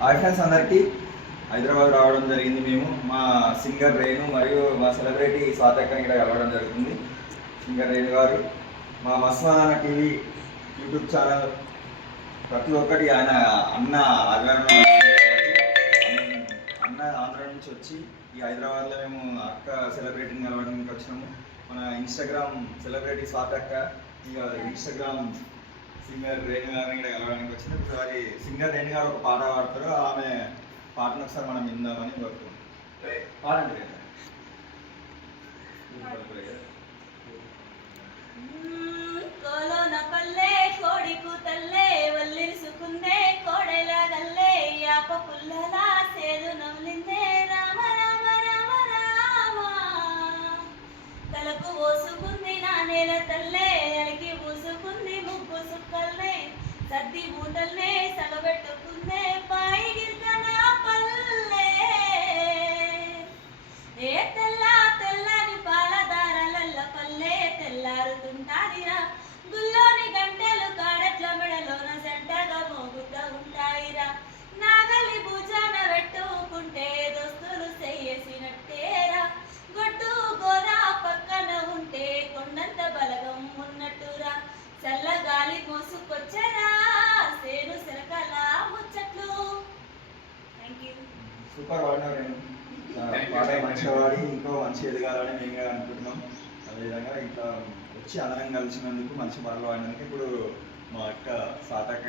Hi friends, అందరికీ హైదరాబాద్ రావడం జరిగింది. మేము మా సింగర్ రేణు మరియు మా సెలబ్రిటీ స్వాతక్కని ఇక్కడ కలవడం జరుగుతుంది. సింగర్ రేణు గారు మా మస్మాన టీవీ యూట్యూబ్ ఛానల్ ప్రతి ఒక్కటి ఆయన అన్న ఆధ్వర్యంలో అన్న ఆంధ్ర నుంచి వచ్చి ఈ హైదరాబాద్లో మేము అక్క సెలబ్రిటీని కలవడానికి వచ్చినాము. మన ఇన్స్టాగ్రామ్ సెలబ్రిటీ స్వాతక్క ఇక ఇన్స్టాగ్రామ్ సింగర్ రేణు గారిని ఇక్కడ కలవడానికి వచ్చింది. ఒకసారి సింగర్ రేణు గారు ఒక పాట పాడతారు, ఆమె పాటను ఒకసారి మనం విందామని కోరుతున్నాం. పాడండి. కోలోన పల్లె కోడి కూతల్లే వల్లిరుసుకుందే కోడెల గల్లే యాప పుల్లలా సేదు నవ్లిందే రామ రామ రామ రామ తలకు ఓసుకుంది నా నేల తల్లే అలికి పూసుకుంది ముగ్గు సుక్కల్నే సద్ది బూటల్నే సగబెట్టుకుందే పాయి గిరికన పల్లె ఏ తెల్లా తెల్లని పాలదారలల్ల పల్లె తెల్లారుతుంటాదిరా గుల్లోని గంటలు కాడట్ల మెడలోన సెంటగా మోగుతూ ఉంటాయిరా నాగలి భుజాన పెట్టుకుంటే దోస్తులు చెయ్యేసినట్టేరా గొడ్డు గోదా పక్కన ఉంటే కొండంత బలగం ఉన్నట్టురా చల్లగాలి మోసుకొచ్చరా సేను శరకల ముచ్చట్లు. Thank you. సూపర్ పాడినారు. పాట మంచిగా పాడి ఇంకో మంచి ఎదగాలని మేము అనుకుంటున్నాం. అదేవిధంగా ఇట్లా వచ్చి అందరం కలిసినందుకు మంచి పాటలు పాడినందుకు ఇప్పుడు మా అక్క స్వాతక్క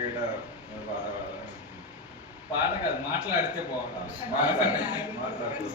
పాట కాదు, మాట్లాడితే బాగుంటుంది. మాట్లాడుతూ